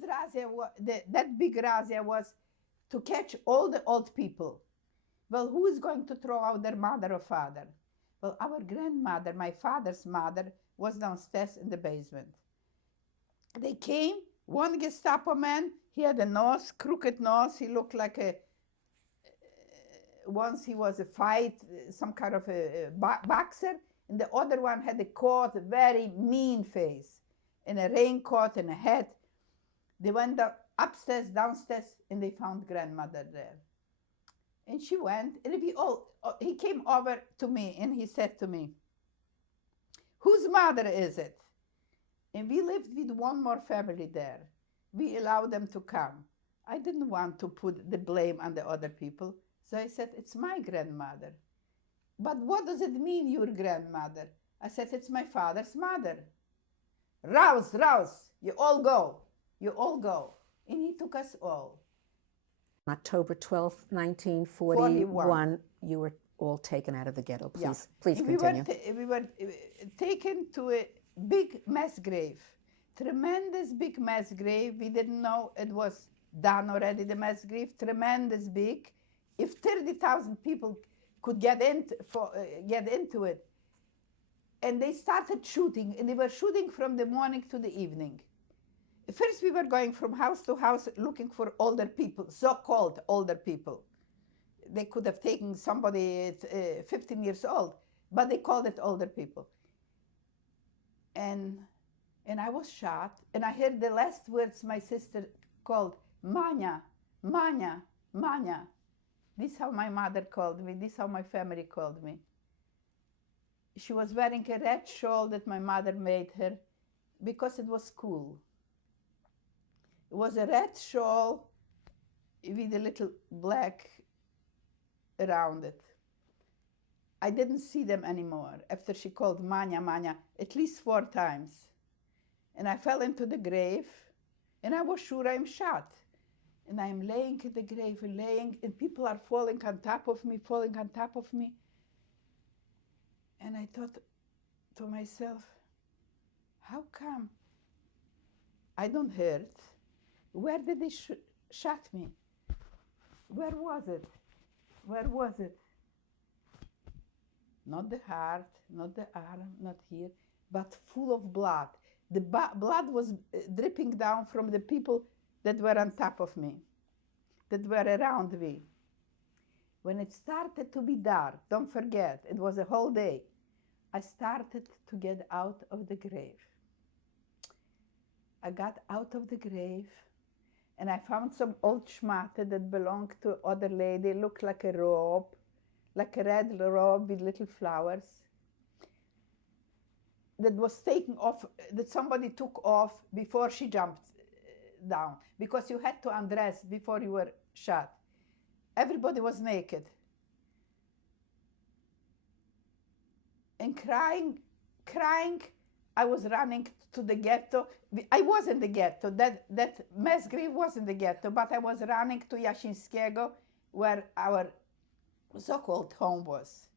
that big razzia was to catch all the old people. Well, who is going to throw out their mother or father? Well, our grandmother, my father's mother, was downstairs in the basement. They came, one Gestapo man, he had a nose, crooked nose, he looked like once he was a fight, some kind of a boxer, and the other one had a coat, a very mean face, and a raincoat and a hat. They went upstairs, downstairs, and they found grandmother there. And she went, and he came over to me, and he said to me, "Whose mother is it?" And we lived with one more family there. We allowed them to come. I didn't want to put the blame on the other people, so I said, "It's my grandmother." "But what does it mean, your grandmother?" I said, "It's my father's mother." "Rouse, rouse, you all go, you all go." And he took us all. October 12th, 1941, you were all taken out of the ghetto. Please continue. We were taken to a big mass grave, tremendous big mass grave. We didn't know it was done already, the mass grave, tremendous big. If 30,000 people could get into it. And they started shooting, and they were shooting from the morning to the evening. First, we were going from house to house looking for older people, so-called older people. They could have taken somebody at 15 years old, but they called it older people. And I was shot, and I heard the last words my sister called, "Manya, Manya, Manya." This is how my mother called me. This is how my family called me. She was wearing a red shawl that my mother made her because it was cool. It was a red shawl with a little black around it. I didn't see them anymore after she called Manya, Manya, at least 4 times. And I fell into the grave, and I was sure I'm shot. And I'm laying in the grave, and people are falling on top of me, falling on top of me. And I thought to myself, how come I don't hurt? Where did they shot me? Where was it? Where was it? Not the heart, not the arm, not here, but full of blood. The blood was dripping down from the people that were on top of me, that were around me. When it started to be dark, don't forget, it was a whole day, I started to get out of the grave. I got out of the grave, and I found some old schmate that belonged to other lady, looked like a robe, like a red robe with little flowers, that was taken off, that somebody took off before she jumped down, because you had to undress before you were shot. Everybody was naked. And crying, I was running to the ghetto. I was in the ghetto. That mass grave was in the ghetto, but I was running to Jaszyńskiego, where our so-called home was.